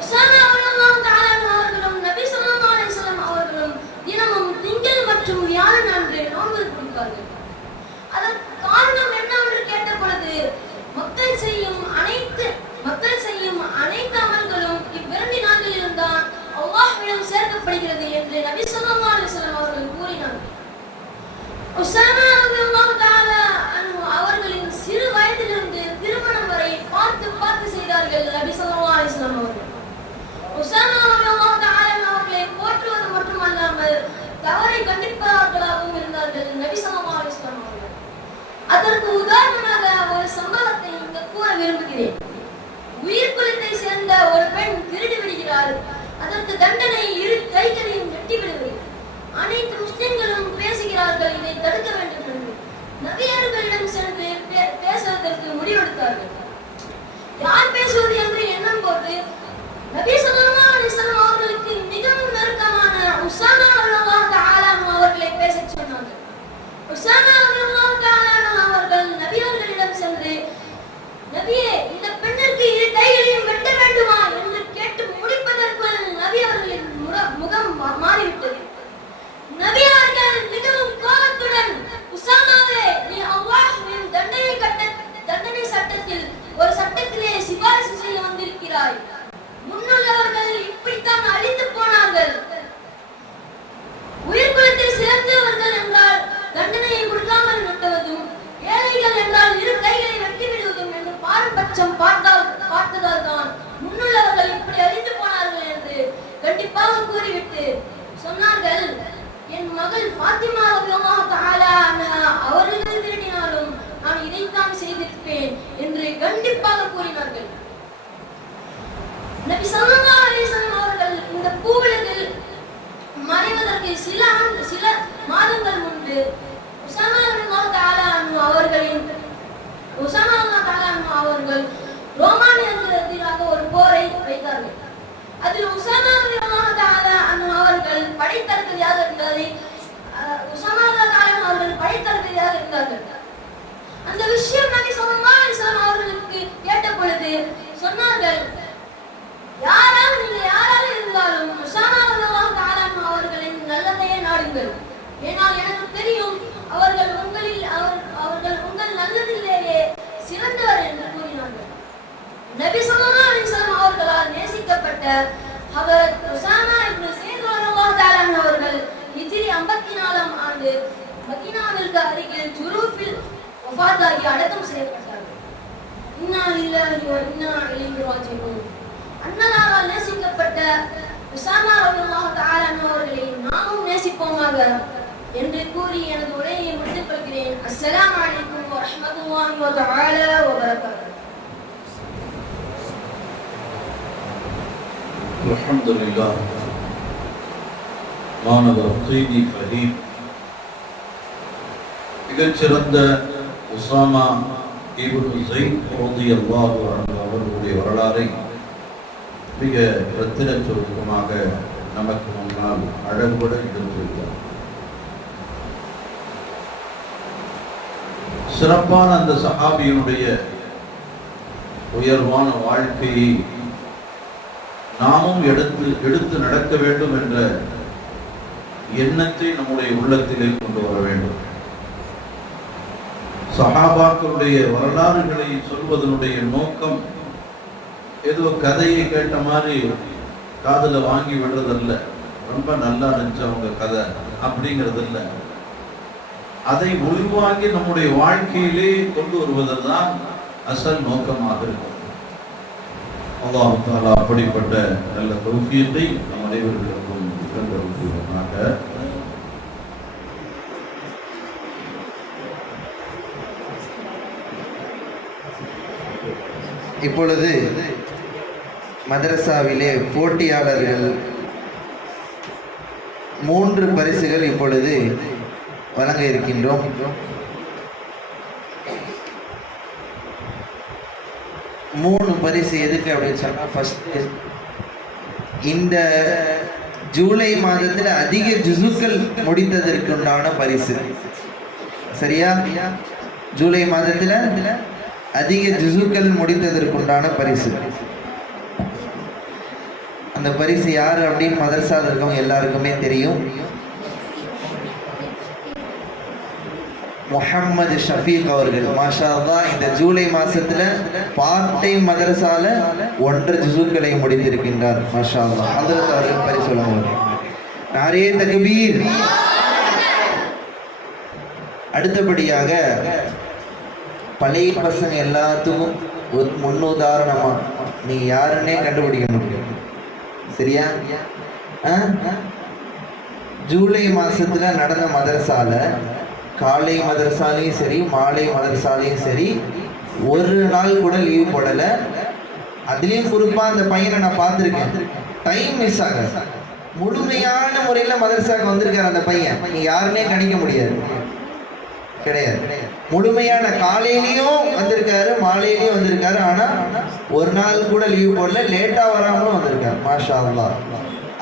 உஸாமா ரலியல்லாஹு தஆலா அவர்களும் நபி ஸல்லல்லாஹு அலைஹி வஸல்லம் அவர்களும் தினமும் திங்கள் மற்றும் வியாழன் அன்று நோன்பு பிடிப்பார்கள். அதற்கு காரணம் என்னவென்று கேட்ட பொழுது மக்கள் செய்யும் அனைத்து அமல்களும் இவ்விரண்டு நாட்களிலும் தான் அல்லாஹ்விடம் சேர்க்கப்படுகிறது என்று நபி ஸல்லல்லாஹு அலைஹி வஸல்லம் அவர்கள் கூறினார்கள். உஸாமா ரலியல்லாஹு தஆலா அன்ஹு அவர்களின் சிறு வயதிலிருந்து திருமணம் வரை பார்த்து செய்தார்கள் நபி ஸல்லல்லாஹு அலைஹி வஸல்லம் அவர்கள். உஸாமா ரலியல்லாஹு தஆலா அவர்களை போற்றுவது மட்டுமல்லாமல் தவறை கண்டிப்பார்களாகவும் இருந்தார்கள் நபி ஸல்லல்லாஹு அலைஹி வஸல்லம் அவர்கள். அதற்கு உதாரணமாக ஒரு சம்பவத்தை இங்கு கூற விரும்புகிறேன். உயிர்குலத்தை சேர்ந்த ஒரு பெண் திருடி விடுகிறார். அதற்கு தண்டனை இரு கைகளையும் வெட்டி விடுவது. அனைத்து முஸ்லிம்களும் பேசுகிறார்கள் இதை தடுக்க வேண்டும் என்று. நபியர்களிடம் சென்று பேசுவதற்கு முடிவெடுத்தார்கள். யார் பேசுவது என்று எண்ணம் போட்டு நபி ஸல்லல்லாஹு அலைஹி வஸல்லம் அவர்களுக்கு மிகவும் நெருக்கமான உஸாமா ரலியல்லாஹு தஆலா அவர்களை பேசச் சொன்னார்கள். உஸாமா ரலியல்லாஹு தஆலா அவர்கள் நபியர்களிடம் சென்று, நபியே, இந்த பெண்ணிற்கு இரு கைகளையும் வெட்ட வேண்டுமா என்று கேட்டு முடிப்பதற்குள் நபி அவர்களின் முகம் மாறிவிட்டது. நபி அவர்கள் மிகவும் கோபத்துடன், உஸாமாவே, நீ அல்லாஹ்வின் தண்டனை சட்டத்தில் ஒரு சட்டத்திலே சிபாரிசு செய்ய வந்திருக்கிறாய். முன்னுள்ளவர்கள் இப்படித்தான் அழிந்து போனார்கள். உயிர்குலத்தை சேர்ந்தவர்கள் என்றால் தண்டனையை கொடுக்காமல் விட்டுவதும், ஏழைகள் என்றால் இரு கைகளை வெட்டி விடுவதும் என்று பாரபட்சம் பார்த்ததால் தான் முன்னுள்ளவர்கள் இப்படி அழிந்து போனார்கள் என்று கண்டிப்பாக கூறிவிட்டு சொன்னார்கள், என் மகள் ஃபாத்திமா ரலியல்லாஹு தஆலா அன்ஹா அவர்கள் திருடினாலும் நான் இதைத்தான் செய்திருப்பேன் என்று கண்டிப்பாக கூறினார்கள். நபி ஸல்லல்லாஹு அலைஹி வஸல்லம் அவர்கள் இந்த பூவுலகில் மறைவதற்கு சில மாதங்கள் முன்பு உஸாமா ரலியல்லாஹு தஆலா அன்ஹு அவர்கள் ரோமானியர்களுக்கு எதிராக ஒரு போரை வைத்தார்கள். அதில் உஸாமா ரலியல்லாஹு தஆலா அன்ஹு அவர்கள் படைத்தளபதியாக இருந்தார்கள். அந்த விஷயம் நபி ஸல்லல்லாஹு அலைஹி வஸல்லம் அவர்களுக்கு கேட்ட பொழுது சொன்னார்கள், யாராக இருந்தாலும் உஸாமா ரலியல்லாஹு தஆலா அவர்களின் நல்லதையே நாடுங்கள். ஏனால் எனக்கு தெரியும் அவர்கள் உங்கள் நல்லதிலேயே சிறந்தவர் என்று கூறினார்கள். நபி ஸல்லல்லாஹு அலைஹி வஸல்லம் அவர்களால் நேசிக்கப்பட்ட ஹஜ்ரத் உஸாமா இப்னு ஸைத் ரலியல்லாஹு தஆலா அவர்கள் ஹிஜ்ரி 54ஆம் ஆண்டு மதீனாவிற்கு அருகில் ஜுரூஃபில் வஃபாத்தாகி அடக்கம் செய்யப்பட்டார்கள். இன்னா லில்லாஹி வ இன்னா இலைஹி ராஜிஊன். அன்னலால் நேசிக்கப்பட்ட உஸாமா ரலியல்லாஹு தஆலா அவர்களை நாமும் நேசிப்போமாக என்று கூறி எனது உரையை முடித்துக் கொள்கிறேன். அஸ்ஸலாமு அலைக்கும் வ ரஹ்மத்துல்லாஹி வ தஆலா வ பரகாத்துஹு. அல்ஹம்துலில்லாஹ். மாணவர் ஸைதி ஃபஹீம் மிகச்சிறந்த உஸாமா இப்னு ஸைத் ரலியல்லாஹு அன்ஹு அவர்களுடைய வரலாறை மிக ரத்தின சுருக்கமாக நமக்கு முன்னால் அழகுபட எடுத்திருக்கிறார். சிறப்பான அந்த சஹாபியினுடைய உயர்வான வாழ்க்கையை நாமும் எடுத்து நடக்க வேண்டும் என்ற எண்ணத்தை நம்முடைய உள்ளத்திலே கொண்டு வர வேண்டும். சஹாபாக்களுடைய வரலாறுகளை சொல்வதனுடைய நோக்கம் ஏதோ கதையை கேட்ட மாதிரி காதுல வாங்கி விடுறதல்ல, ரொம்ப நல்லா இருந்துச்சு அவங்க கதை அப்படிங்கிறது இல்லை. அதை உள்வாங்கி நம்முடைய வாழ்க்கையிலே கொண்டு வருவதுதான் அசல் நோக்கமாக இருக்கும். அல்லாஹ் தஆலா அப்படிப்பட்ட நல்ல தௌஃபீகை நம் அனைவருக்கும் தந்தருள்வானாக. இப்பொழுது மதரசாவிலே போட்டியாளர்கள் 3 பரிசுகள் இப்பொழுது வழங்க இருக்கின்றோம். மூணு பரிசு எதுக்கு அப்படின்னு சொன்னா, ஃபர்ஸ்ட் இந்த ஜூலை மாதத்தில் அதிக ஜுசுக்கள் முடித்ததற்கு உண்டான பரிசு. சரியா? ஜூலை மாதத்தில் அதிக ஜுசுக்கள் முடித்ததற்குண்டான பரிசு. அந்த பரிசு யாரு அப்படின்னு மதரசால இருக்கவங்க எல்லாருக்குமே தெரியும். முஹம்மது ஷஃபீக் அவர்கள் மாஷா அல்லாஹ் இந்த ஜூலை மாசத்துல பார்ட் டைம் மதரசால 1.5 ஜுசுக்களை முடித்திருக்கின்றார். மாஷா அல்லாஹ். ஹஜ்ரத் அவர்கள் பரிசு வழங்குவார். நாரே தக்பீர். அடுத்தபடியாக பழைய பசங்க எல்லாத்துக்கும் ஒரு முன்னுதாரணமா நீங்க யாருன்னே கண்டுபிடிக்க முடியும். சரியா? ஜூலை மாசத்துல நடந்த மதரசால காலை மதரசாலையும் சரி மாலை மதரசாலையும் சரி ஒரு நாள் கூட லீவ் போடல. அதுலேயும் குறிப்பா அந்த பையனை நான் பார்த்துருக்கேன், டைம் மிஸ் ஆக முழுமையான முறையில மதரசாவுக்கு வந்திருக்காரு அந்த பையன். நீங்க யாருன்னே கணிக்க முடியாது, கிடையாது. முழுமையான காலையிலையும் வந்திருக்காரு, மாலையிலையும் வந்திருக்காரு. ஆனா ஒரு நாள் கூட லீவ் போடல, லேட்டா வராமலும் வந்திருக்காரு. மாஷா அல்லாஹ்.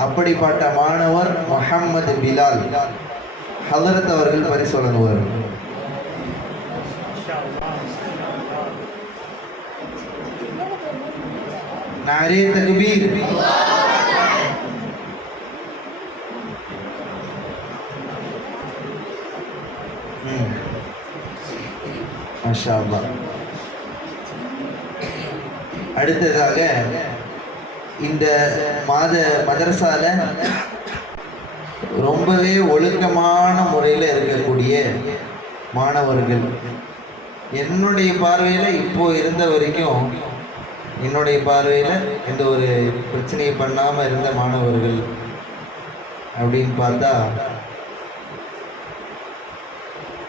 அப்படிப்பட்ட மாணவர் முஹம்மது பிலால் ஹதரத் அவர்கள் பரிசு வழங்குவார். நாரே தக்பீர். மாஷா அல்லாஹ். அடுத்ததாக இந்த மாத மதரசால ரொம்பவே ஒழுக்கமான முறையில் இருக்கக்கூடிய மாணவர்கள், என்னுடைய பார்வையில் இப்போ இருந்த வரைக்கும் என்னுடைய பார்வையில் எந்த ஒரு பிரச்சனையை பண்ணாமல் இருந்த மாணவர்கள் அப்படின்னு பார்த்தா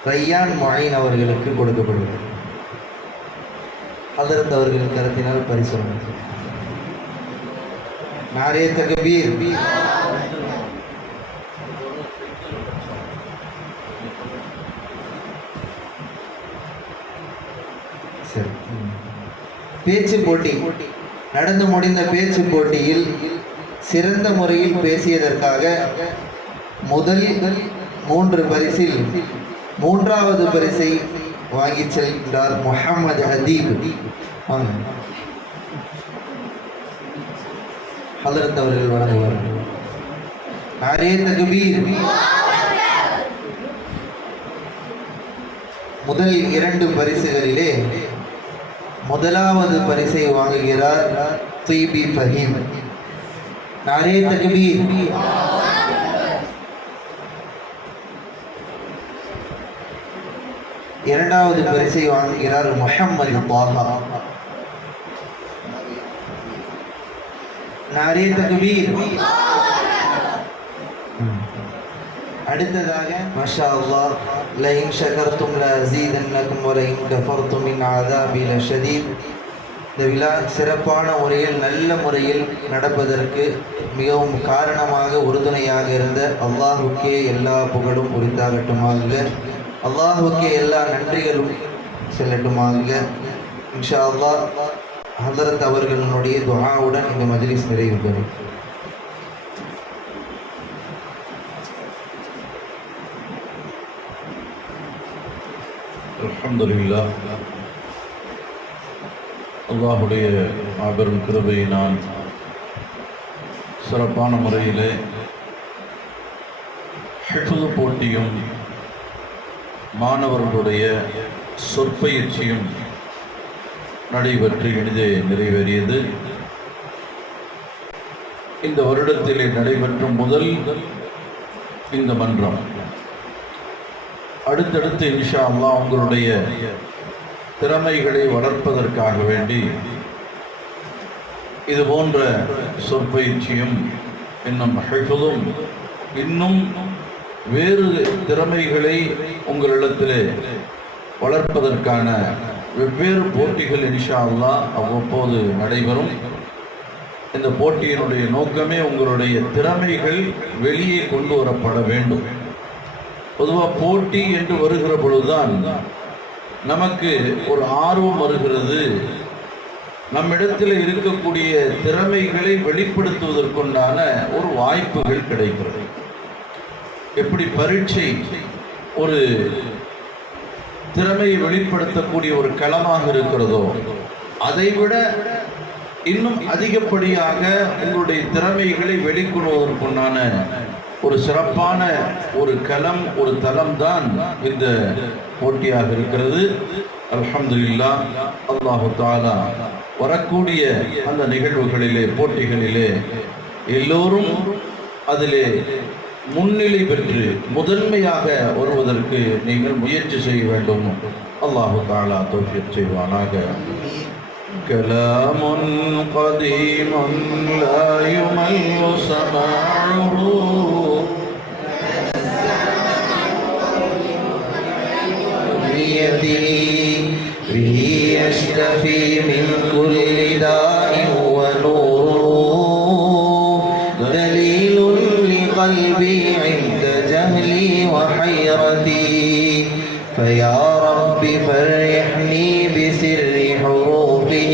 ரையான் மொயின் அவர்களுக்கு கொடுக்கப்படுகிறது. ஹதரத் அவர்கள் கருத்தினால் பரிசு. நாரே தக்பீர். சரி, பேச்சு போட்டி நடந்து முடிந்த பேச்சு போட்டியில் சிறந்த முறையில் பேசியதற்காக முதல் 3 பரிசில் 3வது பரிசை வாங்கி செல்கிறார் முஹம்மது ஹதீப். ஹதரத் அவர்கள் வழங்குவார். நாரே தக்பீர். முதல் 2 பரிசுகளிலே முதலாவது பரிசை வாங்குகிறார் தீபி ஃபஹீம். நாரே தக்பீர். இரண்டாவது பரிசை வாங்குகிறார் முஹம்மது தாஹா. நாரே தக்பீர். அடுத்ததாக மாஷா அல்லாஹ், லஇன் ஷகர்தும் லஅஸீதன்னகும் வலஇன் கஃபர்தும் மின் அஸாபி லஷதீத். இந்த விழா சிறப்பான முறையில் நல்ல முறையில் நடப்பதற்கு மிகவும் காரணமாக உறுதுணையாக இருந்த அல்லாஹுக்கே எல்லா புகழும் உரித்தாகட்டுமாக, அல்லாஹுக்கே எல்லா நன்றிகளும் செல்லட்டுமாக. இன்ஷா அல்லாஹ் ஹதரத் அவர்களுடைய துஆவுடன் இந்த மஜ்லிஸ் நிறைவு பெறும். அல்ஹம்துலில்லாஹ். அல்லாஹுடைய மாபெரும் கிருபையினால் சிறப்பான முறையிலே ஹிஃப்து போட்டியும் மாணவர்களுடைய சொற்பயிற்சியும் நடைபெற்று இனிதே நிறைவேறியது. இந்த வருடத்திலே நடைபெற்ற முதல் இந்த மன்றம். அடுத்தடுத்து இன்ஷா அல்லாஹ் உங்களுடைய திறமைகளை வளர்ப்பதற்காக வேண்டி இது போன்ற சொற்பயிற்சியும் இன்னும் ஹிஃப்தும் இன்னும் வேறு திறமைகளை உங்களிடத்திலே வளர்ப்பதற்கான வெவ்வேறு போட்டிகள் இன்ஷா அல்லாஹ் அவ்வப்போது நடைபெறும். இந்த போட்டியினுடைய நோக்கமே உங்களுடைய திறமைகள் வெளியே கொண்டு வரப்பட வேண்டும். பொதுவாக போட்டி என்று வருகிற பொழுதுதான் நமக்கு ஒரு ஆர்வம் வருகிறது, நம்மிடத்தில் இருக்கக்கூடிய திறமைகளை வெளிப்படுத்துவதற்குண்டான ஒரு வாய்ப்புகள் கிடைக்கிறது. எப்படி பரீட்சை ஒரு திறமையை வெளிப்படுத்தக்கூடிய ஒரு களமாக இருக்கிறதோ, அதைவிட இன்னும் அதிகப்படியாக உங்களுடைய திறமைகளை வெளிக்கொள்வதற்குண்டான ஒரு சிறப்பான ஒரு களம், ஒரு தளம் தான் இந்த போட்டியாக இருக்கிறது. அல்ஹம்துலில்லாஹ். அல்லாஹு தஆலா வரக்கூடிய அந்த நிகழ்வுகளிலே, போட்டிகளிலே எல்லோரும் அதிலே முன்னிலை பெற்று முதன்மையாக வருவதற்கு நீங்கள் முயற்சி செய்ய வேண்டும். அல்லாஹு தஆலா தௌஃபீக் செய்வானாக. كلام قديم لا يمل سماعه به يشتفي من كل داء ونور دليل لقلبي عند جهلي وحيرتي فيا رب فرحني بسر حروفه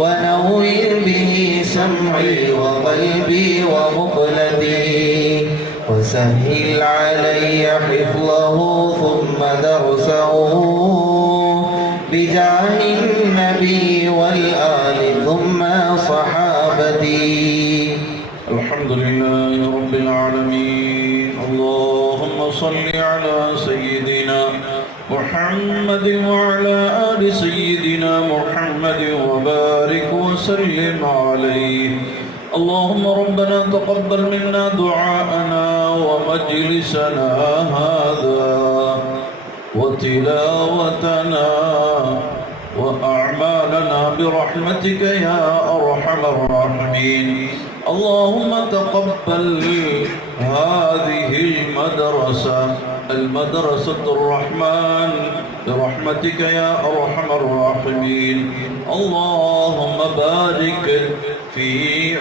ونور به سمعي وقلبي ومقلتي وسهل علي حفظه ثم درسه بجاه النبي والآل ثم صحابتي. الحمد لله رب العالمين. اللهم صل على سيدنا محمد وعلى آل سيدنا محمد وبارك وسلم عليه. اللهم ربنا تقبل منا دعاءنا ومجلسنا هذا وتلاوتنا وأعمالنا برحمتك يا أرحم الراحمين. اللهم تقبل هذه المدرسة الرحمن برحمتك يا أرحم الراحمين. اللهم بارك في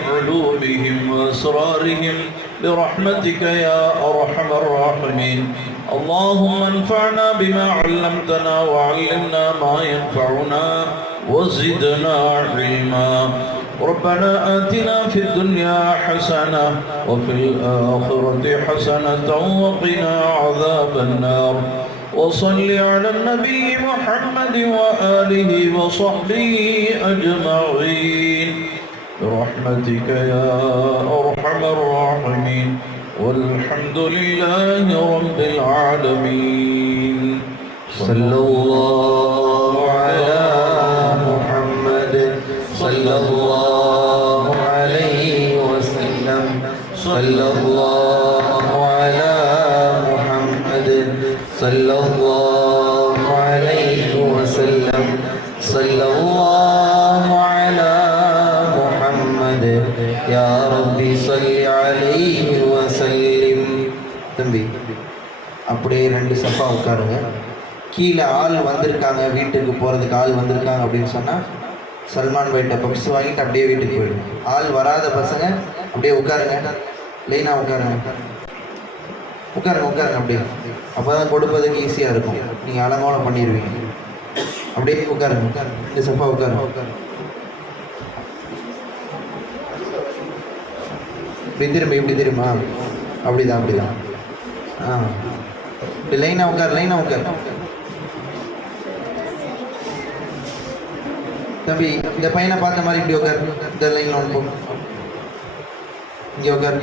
علومهم وأسرارهم برحمتك يا أرحم الراحمين. اللهم انفعنا بما علمتنا وعلمنا ما ينفعنا وزدنا علما. ربنا آتنا في الدنيا حسنة وفي الآخرة حسنة وقنا عذاب النار. وصل على النبي محمد وآله وصحبه أجمعين برحمتك يا أرحم الراحمين. والحمد لله رب العالمين. صلى الله على محمد صلى الله عليه وسلم صلى الله على محمد صلى الله عليه وسلم صلى الله على محمد يا ربي صل عليه وسلم. தம்பி அப்படியே 2 சஃபா உட்காருங்க. கீழே ஆள் வந்திருக்காங்க, வீட்டுக்கு போகிறதுக்கு ஆள் வந்திருக்காங்க அப்படின்னு சொன்னால் சல்மான் பைட்ட பப்ஸ் வாங்கிட்டு அப்படியே வீட்டுக்கு போயிடுங்க. ஆள் வராத பசங்க அப்படியே உட்காருங்க, லைனாக உட்காருங்க அப்படியே. அப்போ தான் கொடுப்பதுக்கு ஈஸியாக இருக்கும், நீங்கள் அலங்கோலம் பண்ணிடுவீங்க. அப்படியே உட்காருங்க, 2 சஃபா உட்காருங்க. இப்படி திரும்ப அப்படிதான் இப்படி லைனாக உட்காரு. தம்பி இந்த பையனை பார்த்த மாதிரி இப்படி உட்காரு, இந்த லைனில் ஒன்று இங்கே உட்காரு.